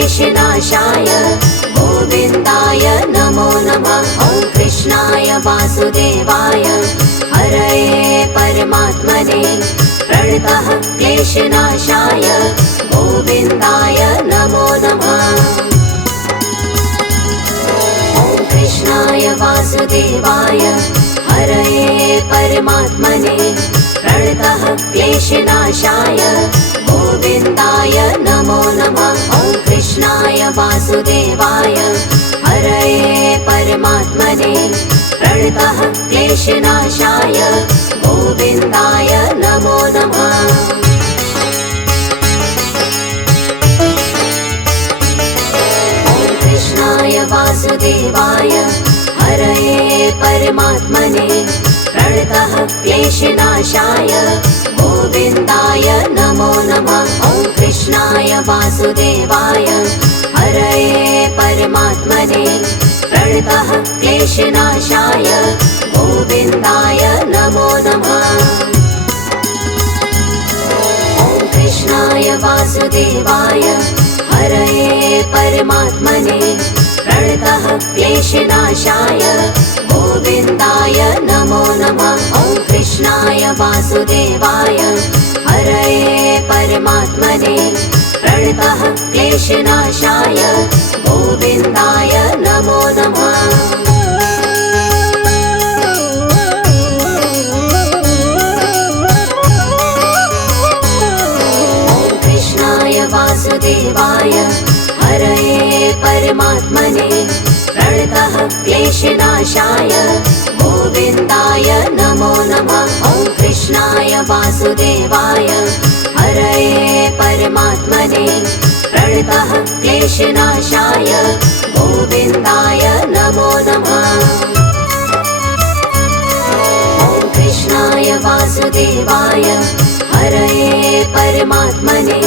क्लेशनाशाय गोविन्दाय नमो नमः। ॐ कृष्णाय वासुदेवाय हरये परमात्मने प्रणतः क्लेशनाशाय गोविन्दाय नमो नमः। ॐ कृष्णाय वासुदेवाय हरये परमात्मने प्रणतः क्लेशनाशाय गोविन्दाय नमो नमः। ॐ कृष्णाय वासुदेवाय हरये परमात्मने प्रणतः क्लेशनाशाय गोविन्दाय नमो नमः। ॐ कृष्णाय वासुदेवाय हरये परमात्मने प्रणतः क्लेशनाशाय गोविन्दाय नमो नमः। ॐ कृष्णाय वासुदेवाय हरये परमात्मने प्रणतः क्लेशनाशाय गोविन्दाय नमो नमः। ॐ कृष्णाय वासुदेवाय हरये परमात्मने प्रणतः क्लेशनाशाय गोविन्दाय नमो नमः। ॐ कृष्णाय वासुदेवाय हरये परमात्मने प्रणतः क्लेशनाशाय गोविन्दाय नमो नमः। ॐ कृष्णाय वासुदेवाय हरये परमात्मने प्रणतः क्लेशनाशाय गोविन्दाय नमो नमः। ॐ कृष्णाय वासुदेवाय हरये परमात्मने प्रणतः क्लेशनाशाय गोविन्दाय नमो नमः। ॐ कृष्णाय वासुदेवाय हरये परमात्मने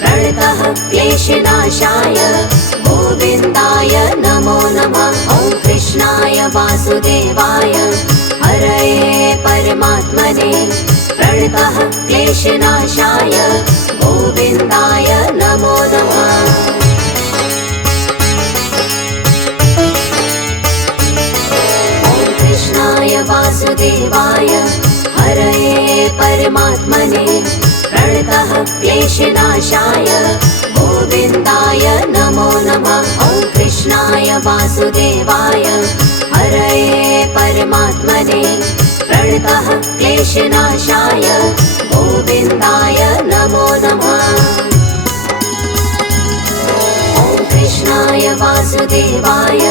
प्रणतः क्लेशनाशाय गोविन्दाय नमो नमः। ॐ कृष्णाय वासुदेवाय हरये परमात्मने प्रणतः क्लेशनाशाय गोविन्दाय नमो नमः। ॐ कृष्णाय वासुदेवाय हरये परमात्मने प्रणतः क्लेशनाशाय गोविन्दाय नमो नमः। ॐ कृष्णाय वासुदेवाय हरये परमात्मने प्रणतः क्लेशनाशाय गोविन्दाय नमो नमः। ॐ कृष्णाय वासुदेवाय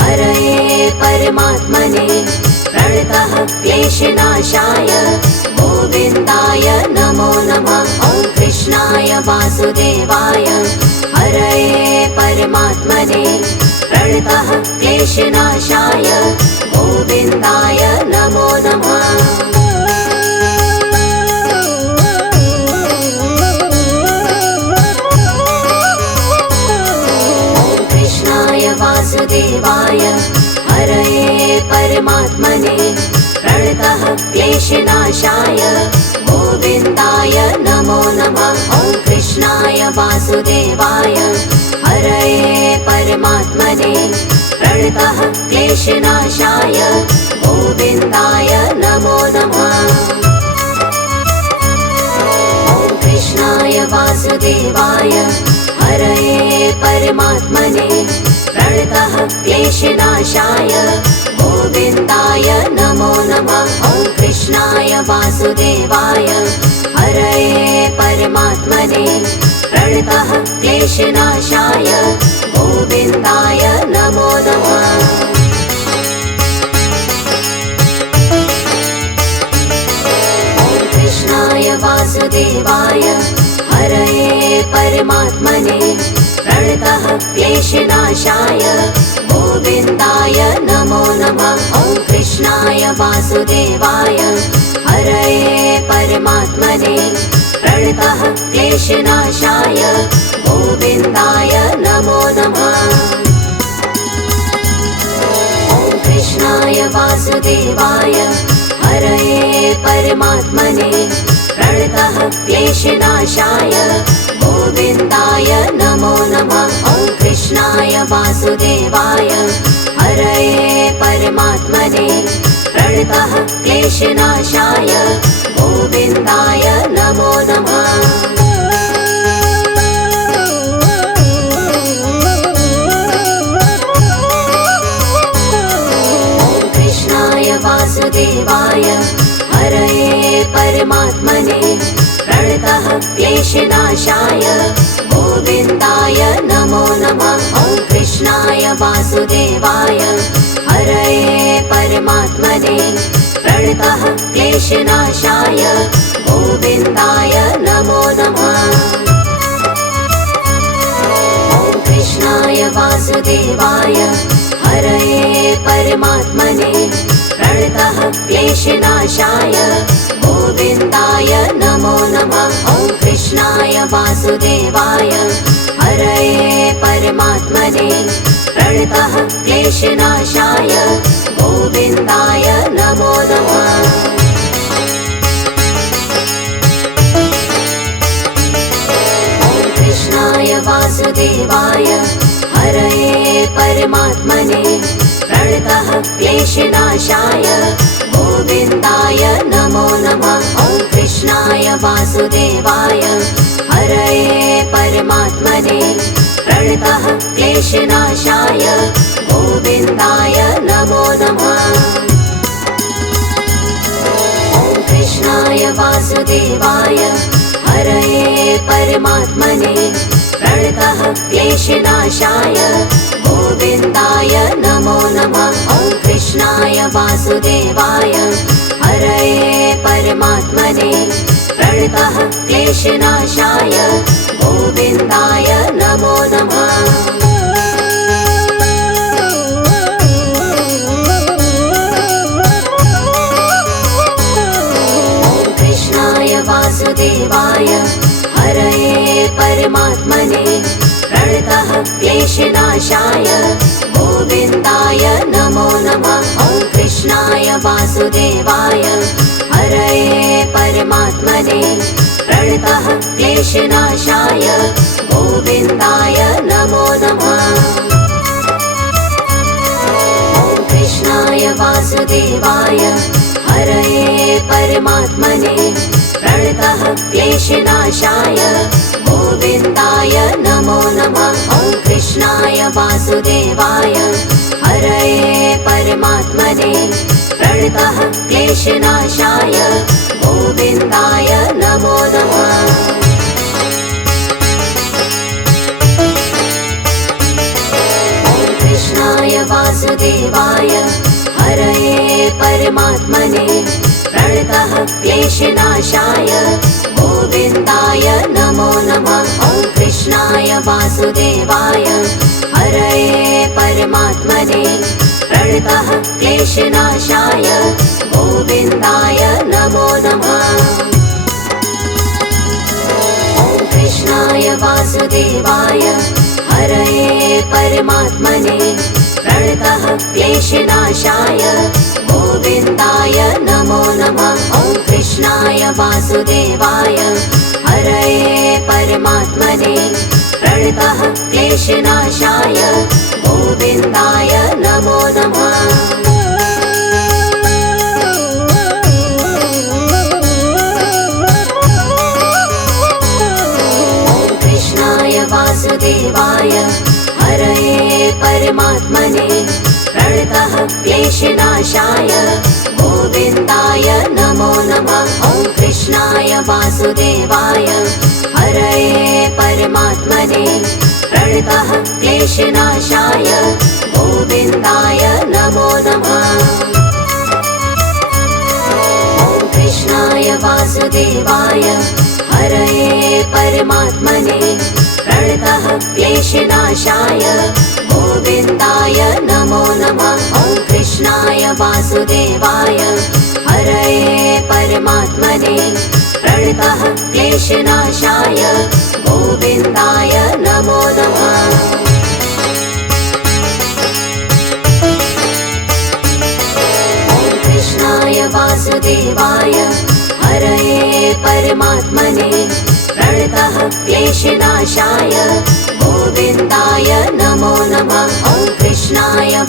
हरये परमात्मने प्रणतः क्लेशनाशाय गोविन्दाय नमो नमः। ॐ कृष्णाय वासुदेवाय हरये परमात्मने प्रणतः क्लेशनाशाय गोविन्दाय नमो नमः। ॐ कृष्णाय वासुदेवाय हरये परमात्मने प्रणतः क्लेशनाशाय गोविन्दाय नमो नमः। ॐ कृष्णाय वासुदेवाय हरये परमात्मने प्रणतः क्लेशनाशाय गोविन्दाय नमो नमः। ॐ कृष्णाय वासुदेवाय हरये परमात्मने प्रणतः क्लेशनाशाय गोविन्दाय नमो नमः। ॐ कृष्णाय वासुदेवाय हरये परमात्मने प्रणतः क्लेशनाशाय गोविन्दाय नमो नमः। ॐ कृष्णाय वासुदेवाय हरये परमात्मने प्रणतः क्लेशनाशाय गोविन्दाय नमो नमः। ॐ कृष्णाय वासुदेवाय हरये परमात्मने प्रणतः क्लेशनाशाय गोविन्दाय नमो नमः। ॐ कृष्णाय वासुदेवाय हरये परमात्मने प्रणतः क्लेशनाशाय गोविन्दाय नमो नमः। वासुदेवाय हरये परमात्मने प्रणतः क्लेशनाशाय गोविन्दाय नमो नमः। वासुदेवाय हरये परमात्मने प्रणतः क्लेशनाशाय गोविन्दाय नमो नमः। ॐ कृष्णाय वासुदेवाय हरये परमात्मने प्रणतः क्लेशनाशाय गोविन्दाय नमो नमः। ॐ कृष्णाय वासुदेवाय हरये परमात्मने प्रणतः क्लेशनाशाय गोविन्दाय नमो नमः। ॐ कृष्णाय वासुदेवाय हरये परमात्मने प्रणतः क्लेशनाशाय गोविन्दाय नमो नमः। ॐ कृष्णाय वासुदेवाय हरये परमात्मने प्रणतः क्लेशनाशाय गोविन्दाय नमो नमः। ॐ कृष्णाय वासुदेवाय हरये परमात्मने प्रणतः क्लेशनाशाय गोविन्दाय नमो नमः। ॐ कृष्णाय वासुदेवाय हरये परमात्मने प्रणतः क्लेशनाशाय गोविन्दाय नमो नमः। ॐ कृष्णाय वासुदेवाय हरये परमात्मने प्रणतः क्लेशनाशाय गोविन्दाय नमो नमः। ॐ कृष्णाय वासुदेवाय हरये परमात्मने प्रणतः क्लेशनाशाय गोविन्दाय नमो नमः। ॐ कृष्णाय वासुदेवाय हरये परमात्मने प्रणतः क्लेशनाशाय गोविन्दाय नमो नमः। ॐ कृष्णाय वासुदेवाय हरये परमात्मने प्रणतः क्लेशनाशाय गोविन्दाय नमो नमः। ॐ कृष्णाय वासुदेवाय हरये परमात्मने प्रणतः क्लेशनाशाय गोविन्दाय नमो नमः। ॐ कृष्णाय वासुदेवाय हरये परमात्मने प्रणतः क्लेशनाशाय गोविन्दाय नमो नमः। ॐ कृष्णाय वासुदेवाय हरये परमात्मने प्रणतः क्लेशनाशाय गोविन्दाय नमो नमः। ॐ कृष्णाय वासुदेवाय हरये परमात्मने प्रणतः क्लेशनाशाय गोविन्दाय नमो नमः। ॐ कृष्णाय वासुदेवाय हरये परमात्मने प्रणतः क्लेशनाशाय गोविन्दाय नमो नमः। ॐ कृष्णाय वासुदेवाय हरये परमात्मने प्रणतः क्लेशनाशाय गोविन्दाय नमो नमः। ॐ कृष्णाय वासुदेवाय हरये परमात्मने प्रणतः क्लेशनाशाय गोविन्दाय नमो नमः। ॐ कृष्णाय वासुदेवाय हरये परमात्मने प्रणतः क्लेशनाशाय गोविन्दाय नमो नमः। ॐ कृष्णाय वासुदेवाय हरये परमात्मने प्रणतः क्लेशनाशाय गोविन्दाय नमो नमः। ॐ कृष्णाय वासुदेवाय हरये परमात्मने प्रणतः क्लेशनाशाय गोविन्दाय नमो नमः। ॐ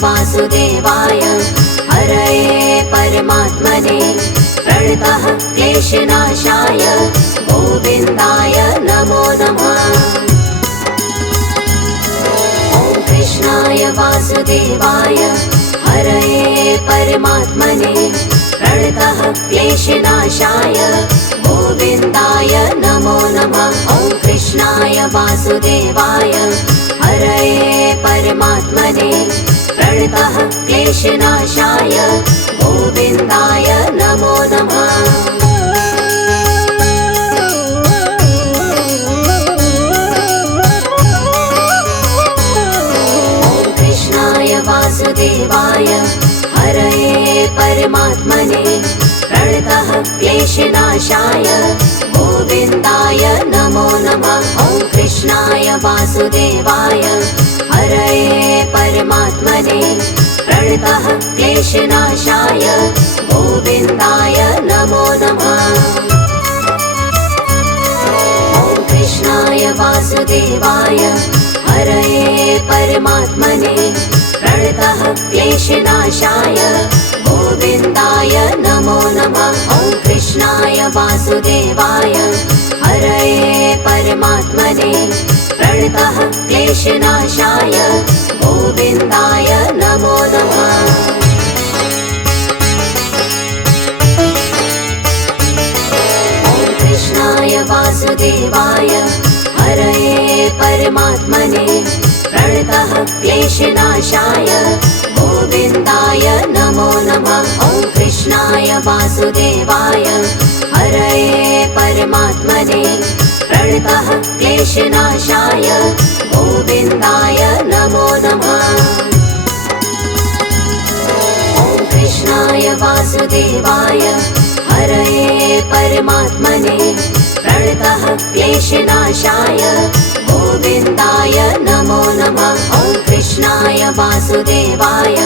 वासुदेवाय हरये परमात्मने प्रणतः क्लेशनाशाय गोविन्दाय नमो नमः। ॐ कृष्णाय वासुदेवाय हरये परमात्मने प्रणतः क्लेशनाशाय गोविन्दाय नमो नमः। ॐ कृष्णाय वासुदेवाय हरये परमात्मने प्रणतः क्लेशनाशाय गोविन्दाय नमो नमः। ॐ कृष्णाय वासुदेवाय हरये परमात्मने प्रणतः क्लेशनाशाय गोविन्दाय नमो नमः। ॐ कृष्णाय वासुदेवाय हरये परमात्मने प्रणतः क्लेशनाशाय गोविन्दाय नमो नमः। ॐ कृष्णाय वासुदेवाय हरये परमात्मने प्रणतः क्लेशनाशाय गोविन्दाय नमो नमः। ॐ कृष्णाय वासुदेवाय हरये परमात्मने प्रणतः क्लेशनाशाय गोविन्दाय नमो नमः। ॐ कृष्णाय वासुदेवाय हरये परमात्मने प्रणतः क्लेशनाशाय गोविन्दाय नमो नमः। ॐ कृष्णाय वासुदेवाय हरये परमात्मने प्रणतः क्लेशनाशाय गोविन्दाय नमो नमः। ॐ कृष्णाय वासुदेवाय हरये परमात्मने प्रणतः क्लेशनाशाय गोविन्दाय नमो नमः। ॐ कृष्णाय वासुदेवाय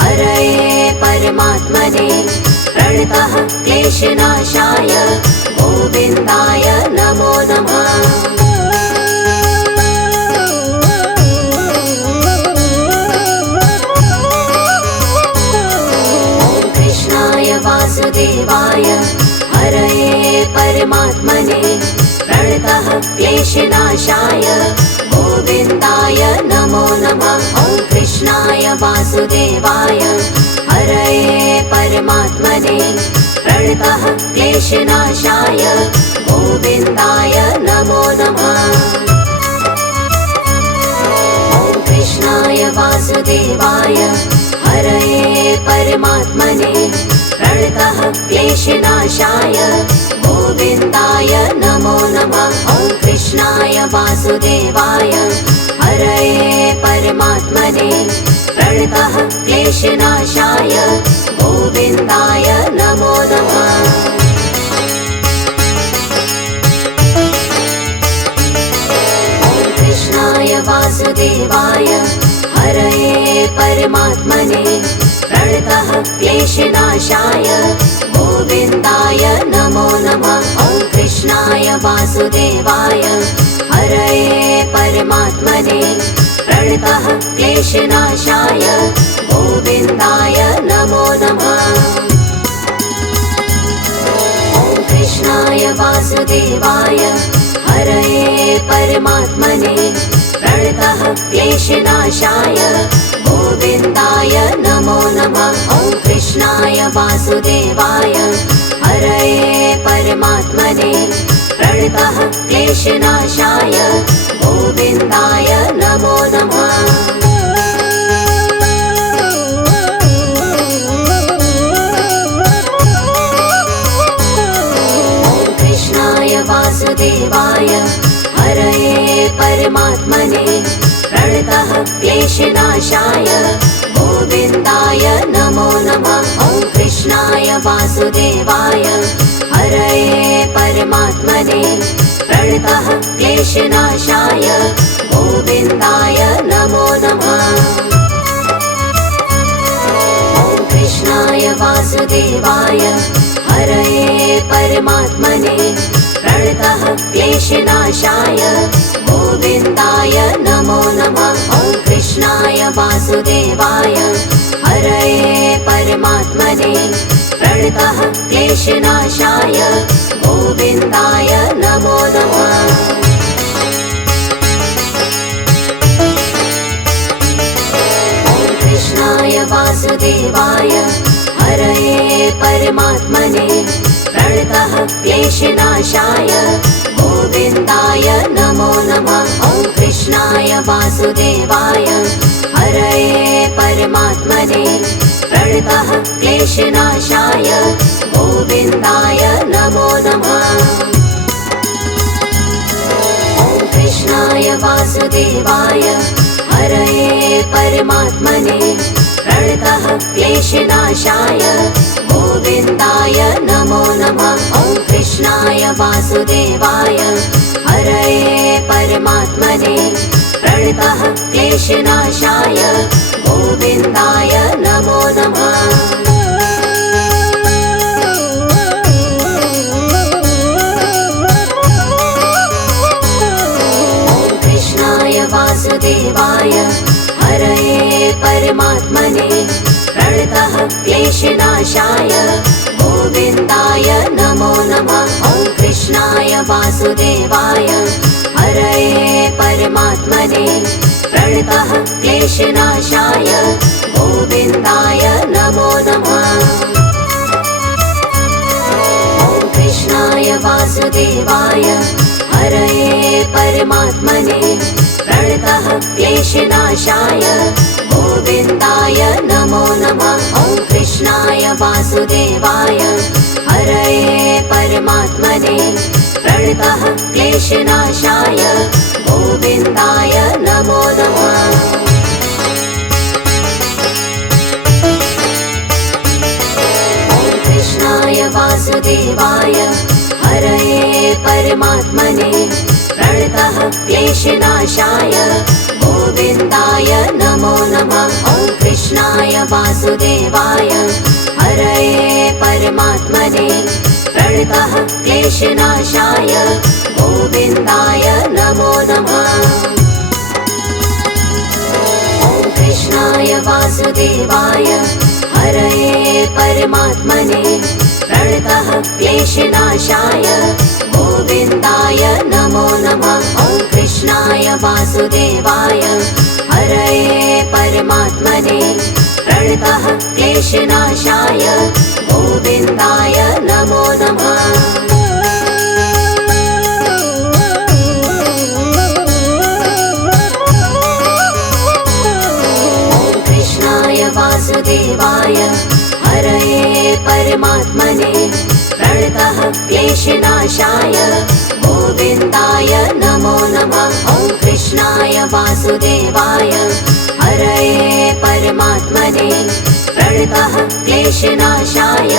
हरये परमात्मने प्रणतः क्लेशनाशाय गोविन्दाय नमो नमः। ॐ कृष्णाय वासुदेवाय हरये परमात्मने प्रणतः क्लेशनाशाय गोविन्दाय नमो नमः। ॐ कृष्णाय वासुदेवाय हरये परमात्मने प्रणतः क्लेशनाशाय गोविन्दाय नमो नमः। ॐ कृष्णाय वासुदेवाय हरये परमात्मने प्रणतः क्लेशनाशाय गोविन्दाय नमो नमः। ॐ कृष्णाय वासुदेवाय हरये परमात्मने प्रणतः क्लेशनाशाय गोविन्दाय नमो नमः। ॐ कृष्णाय वासुदेवाय हरये परमात्मने प्रणतः क्लेशनाशाय गोविन्दाय नमो नमः। ॐ कृष्णाय वासुदेवाय हरये परमात्मने प्रणतः क्लेशनाशाय गोविन्दाय नमो नमः। ॐ कृष्णाय वासुदेवाय हरये परमात्मने प्रणतः क्लेशनाशाय गोविन्दाय नमो नमः। ॐ कृष्णाय वासुदेवाय हरये परमात्मने प्रणतः क्लेशनाशाय गोविन्दाय नमो नमः। ॐ कृष्णाय वासुदेवाय हरये परमात्मने प्रणतः क्लेशनाशाय गोविन्दाय नमो नमः। ॐ कृष्णाय वासुदेवाय हरये परमात्मने प्रणतः क्लेशनाशाय गोविन्दाय नमो नमः। ॐ कृष्णाय वासुदेवाय हरये परमात्मने प्रणतः क्लेशनाशाय गोविन्दाय नमो नमः। ॐ कृष्णाय वासुदेवाय वासुदेवाय हरये परमात्मने प्रणतः क्लेशनाशाय गोविन्दाय नमो नमः। कृष्णाय वासुदेवाय हरये परमात्मने प्रणतः क्लेशनाशाय गोविन्दाय नमो नमः। ॐ कृष्णाय वासुदेवाय हरये परमात्मने प्रणतः क्लेशनाशाय गोविन्दाय नमो नमः। ॐ कृष्णाय वासुदेवाय हरये परमात्मने प्रणतः क्लेशनाशाय गोविन्दाय नमो नमः। ॐ कृष्णाय वासुदेवाय हरये परमात्मने प्रणतः क्लेशनाशाय गोविन्दाय नमो नमः। वासुदेवाय हरये परमात्मने प्रणतः क्लेशनाशाय गोविन्दाय नमो नमः। ॐ कृष्णाय वासुदेवाय हरये परमात्मने प्रणतः क्लेशनाशाय गोविन्दाय नमो नमः। ॐ कृष्णाय वासुदेवाय हरये परमात्मने प्रणतः क्लेशनाशाय गोविन्दाय नमो नमः। ॐ कृष्णाय वासुदेवाय हरये परमात्मने प्रणतः क्लेशनाशाय गोविन्दाय नमो नमः। ॐ कृष्णाय वासुदेवाय हरये परमात्मने प्रणतः क्लेशनाशाय गोविन्दाय नमो नमः। ॐ कृष्णाय वासुदेवाय हरये परमात्मने प्रणतः क्लेशनाशाय गोविन्दाय नमो नमः। ॐ कृष्णाय वासुदेवाय हरये परमात्मने प्रणतः क्लेशनाशाय गोविन्दाय नमो नमः। ॐ कृष्णाय वासुदेवाय हरये परमात्मने प्रणतः क्लेशनाशाय गोविन्दाय नमो नमः। ॐ कृष्णाय वासुदेवाय हरये परमात्मने प्रणतः क्लेशनाशाय गोविन्दाय नमो नमः। ॐ कृष्णाय वासुदेवाय हरये परमात्मने प्रणतः क्लेशनाशाय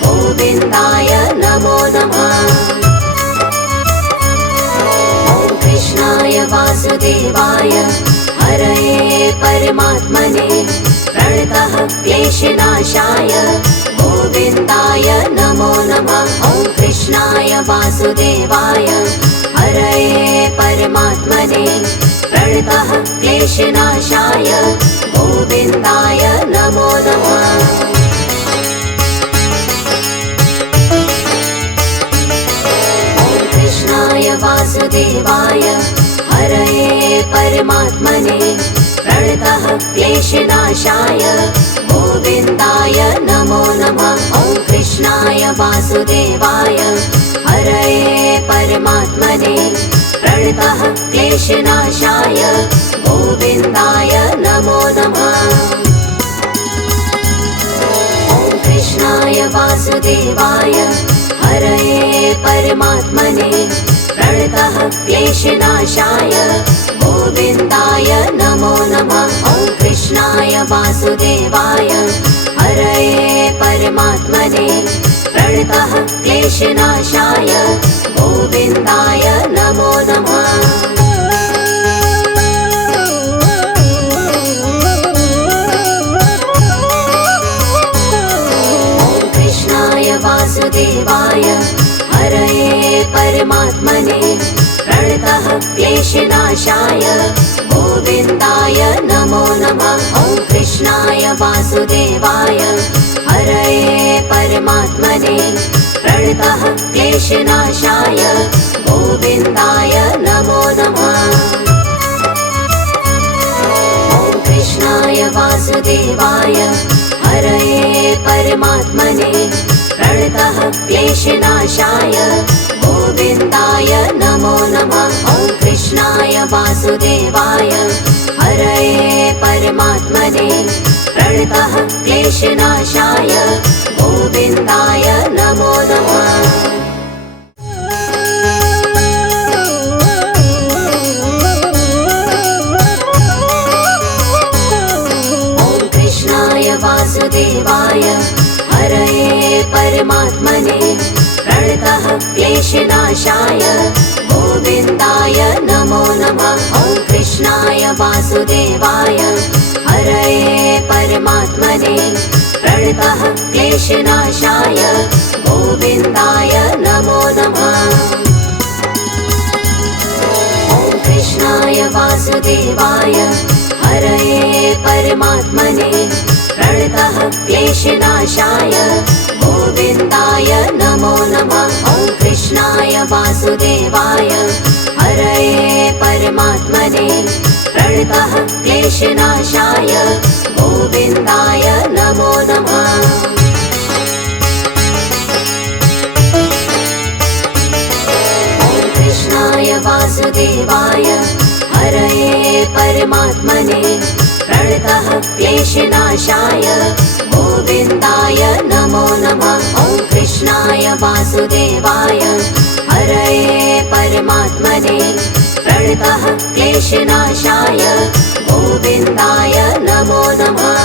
गोविन्दाय नमो नमः। ॐ कृष्णाय वासुदेवाय हरये परमात्मने प्रणतः क्लेशनाशाय गोविन्दाय नमो नमः। ॐ कृष्णाय वासुदेवाय हरये परमात्मने प्रणतः क्लेशनाशाय गोविन्दाय नमो नमः। ॐ कृष्णाय वासुदेवाय हरये परमात्मने प्रणतः क्लेशनाशाय गोविन्दाय नमो नमः। ॐ कृष्णाय वासुदेवाय हरये परमात्मने प्रणतः क्लेशनाशाय गोविन्दाय नमो नमः। ॐ कृष्णाय वासुदेवाय हरये परमात्मने प्रणतः क्लेशनाशाय गोविन्दाय नमो नमः। ॐ कृष्णाय वासुदेवाय हरये परमात्मने प्रणतः क्लेशनाशाय गोविन्दाय नमो नमः। ॐ कृष्णाय वासुदेवाय हरये परमात्मने प्रणतः क्लेशनाशाय गोविन्दाय नमो नमः। ॐ कृष्णाय वासुदेवाय हरये परमात्मने प्रणतः क्लेशनाशाय गोविन्दाय नमो नमः। ॐ कृष्णाय वासुदेवाय हरये परमात्मने प्रणतः क्लेशनाशाय गोविन्दाय नमो नमः। ॐ कृष्णाय वासुदेवाय हरये परमात्मने प्रणतः क्लेशनाशाय गोविन्दाय नमो नमः। ॐ कृष्णाय वासुदेवाय हरये परमात्मने प्रणतः क्लेशनाशाय गोविन्दाय नमो नमः। ॐ कृष्णाय वासुदेवाय हरये परमात्मने प्रणतः क्लेशनाशाय गोविन्दाय नमो नमः। ॐ कृष्णाय वासुदेवाय हरये परमात्मने प्रणतः क्लेशनाशाय गोविन्दाय नमो नमः। ॐ कृष्णाय वासुदेवाय हरये परमात्मने प्रणतः क्लेशनाशाय गोविन्दाय नमो नमः। ॐ कृष्णाय वासुदेवाय हरये परमात्मने प्रणतः क्लेशनाशाय गोविन्दाय नमो नमः। ॐ कृष्णाय वासुदेवाय हरये परमात्मने प्रणतः क्लेशनाशाय गोविन्दाय नमो नमः।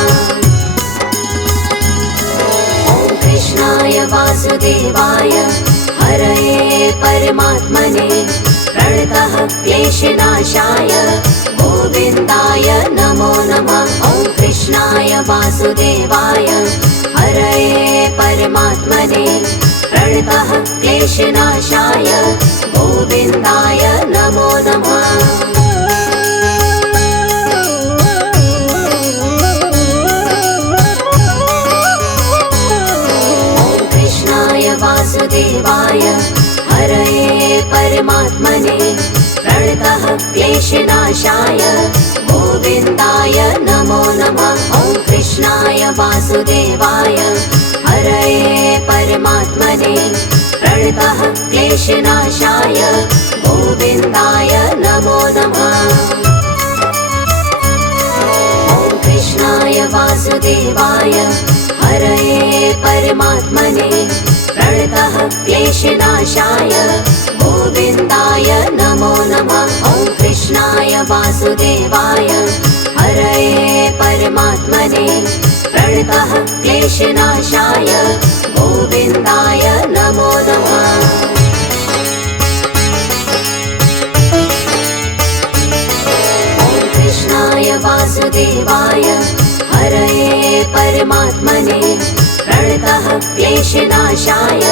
ॐ कृष्णाय वासुदेवाय हरये परमात्मने प्रणतः क्लेशनाशाय गोविन्दाय नमो नमः। ॐ कृष्णाय वासुदेवाय हरये परमात्मने प्रणतः क्लेशनाशाय गोविन्दाय नमो नमः। ॐ कृष्णाय वासुदेवाय हरये परमात्मने प्रणतः क्लेशनाशाय गोविन्दाय नमो नमः। ॐ कृष्णाय वासुदेवाय हरये परमात्मने प्रणतः क्लेशनाशाय गोविन्दाय नमो नमः। ॐ कृष्णाय वासुदेवाय हरये परमात्मने प्रणतः क्लेशनाशाय गोविन्दाय नमो नमः। ॐ कृष्णाय वासुदेवाय हरये परमात्मने प्रणतः क्लेशनाशाय गोविन्दाय नमो नमः। ॐ कृष्णाय वासुदेवाय हरये परमात्मने प्रणतः क्लेशनाशाय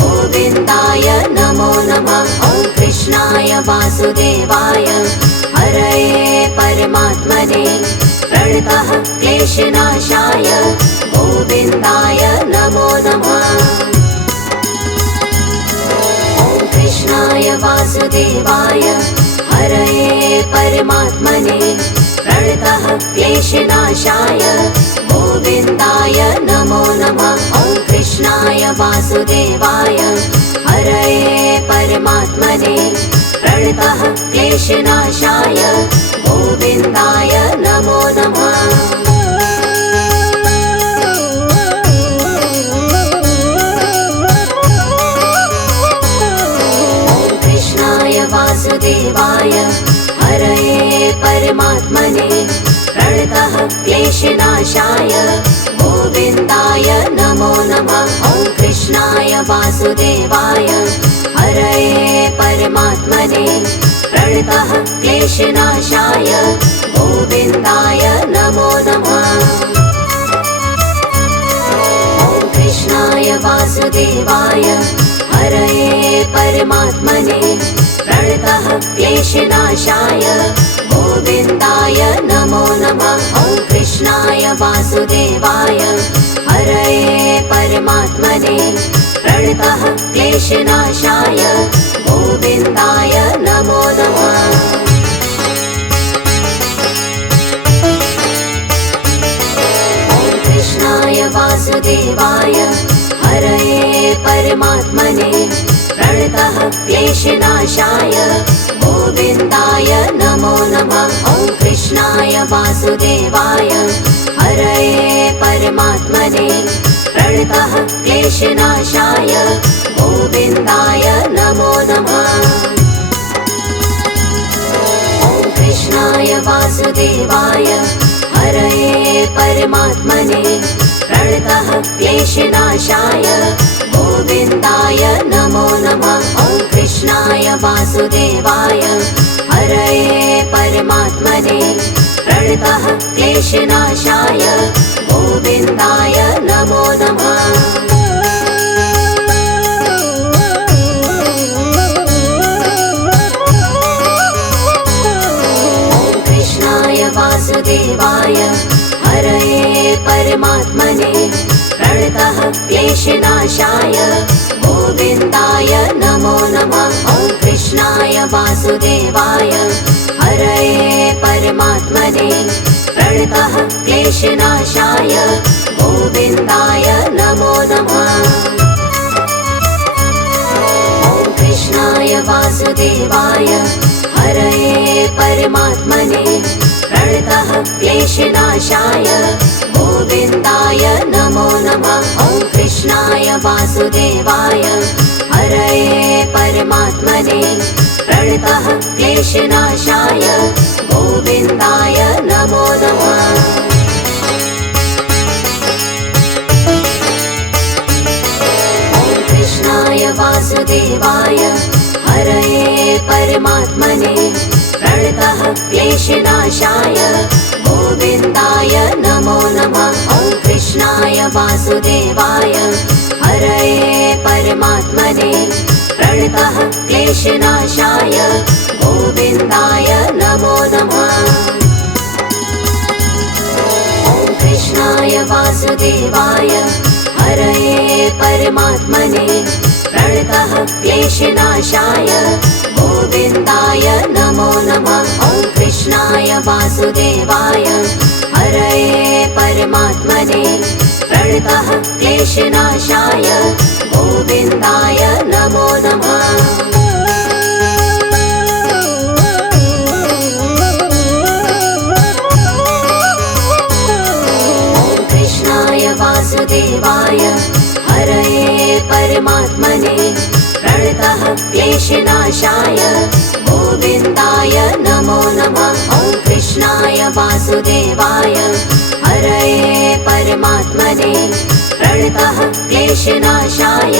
गोविन्दाय नमो नमः। ॐ कृष्णाय वासुदेवाय हरये परमात्मने प्रणतः क्लेशनाशाय गोविन्दाय नमो नमः। ॐ कृष्णाय वासुदेवाय हरये परमात्मने प्रणतः क्लेशनाशाय गोविन्दाय नमो नमः। ॐ कृष्णाय वासुदेवाय हरये परमात्मने प्रणतः क्लेशनाशाय गोविन्दाय नमो नमः। ॐ कृष्णाय वासुदेवाय हरये परमात्मने प्रणतः क्लेशनाशाय गोविन्दाय नमो नमः। ॐ कृष्णाय वासुदेवाय हरये परमात्मने प्रणतः क्लेशनाशाय गोविन्दाय नमो नमः। ॐ कृष्णाय वासुदेवाय हरये परमात्मने प्रणतः क्लेशनाशाय गोविन्दाय नमो नमः। ॐ कृष्णाय कृष्णाय वासुदेवाय हरये परमात्मने प्रणतः क्लेशनाशाय गोविन्दाय नमो नमः। कृष्णाय वासुदेवाय हरये परमात्मने प्रणतः क्लेशनाशाय गोविन्दाय नमो नमः। ॐ कृष्णाय वासुदेवाय हरये परमात्मने प्रणतः क्लेशनाशाय गोविन्दाय नमो नमः। ॐ कृष्णाय वासुदेवाय हरये परमात्मने प्रणतः क्लेशनाशाय गोविन्दाय नमो नमः। ॐ कृष्णाय वासुदेवाय हरये परमात्मने प्रणतः क्लेशनाशाय गोविन्दाय नमो नमः। वासुदेवाय हरये परमात्मने प्रणतः क्लेशनाशाय गोविन्दाय नमो नमः। ॐ कृष्णाय वासुदेवाय हरये परमात्मने प्रणतः क्लेशनाशाय गोविन्दाय नमो नमः। ॐ कृष्णाय वासुदेवाय हरये परमात्मने प्रणतः क्लेशनाशाय गोविन्दाय नमो नमः। ॐ कृष्णाय वासुदेवाय हरये परमात्मने प्रणतः क्लेशनाशाय गोविन्दाय नमो नमः। ॐ कृष्णाय वासुदेवाय हरये परमात्मने प्रणतः क्लेशनाशाय गोविन्दाय नमो नमः। ॐ कृष्णाय वासुदेवाय हरये परमात्मने प्रणतः क्लेशनाशाय गोविन्दाय नमो नमः। ॐ कृष्णाय वासुदेवाय हरये परमात्मने प्रणतः क्लेशनाशाय गोविन्दाय नमो नमः। ॐ कृष्णाय वासुदेवाय हरये परमात्मने प्रणतः क्लेशनाशाय गोविन्दाय नमो नमः। ॐ कृष्णाय वासुदेवाय हरये परमात्मने प्रणतः क्लेशनाशाय गोविन्दाय नमो नमः। ॐ कृष्णाय वासुदेवाय हरये परमात्मने प्रणतः क्लेशनाशाय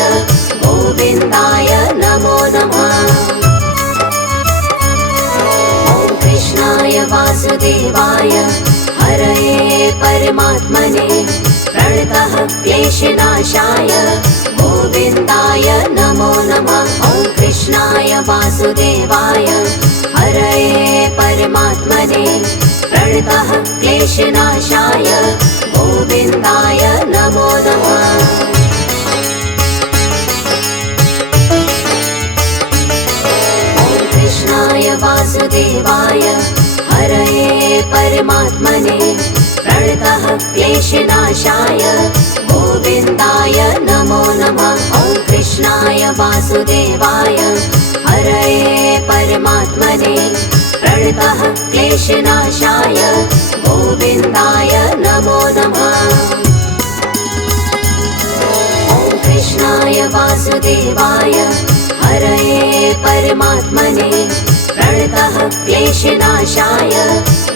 गोविन्दाय नमो नमः। ॐ कृष्णाय वासुदेवाय हरये परमात्मने प्रणतः क्लेशनाशाय गोविन्दाय नमो नमः। ॐ कृष्णाय वासुदेवाय हरये परमात्मने प्रणतः क्लेशनाशाय गोविन्दाय नमो नमः। ॐ कृष्णाय वासुदेवाय हरये परमात्मने प्रणतः क्लेशनाशाय गोविन्दाय नमो नमः। ॐ कृष्णाय वासुदेवाय हरये परमात्मने प्रणतः क्लेशनाशाय गोविन्दाय नमो नमः। ॐ कृष्णाय वासुदेवाय हरये परमात्मने प्रणतः क्लेशनाशाय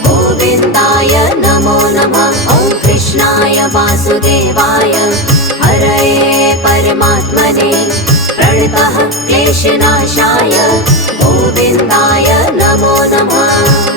गोविन्दाय नमो नमः। ॐ कृष्णाय वासुदेवाय हरये परमात्मने प्रणतः क्लेशनाशाय गोविन्दाय नमो नमः।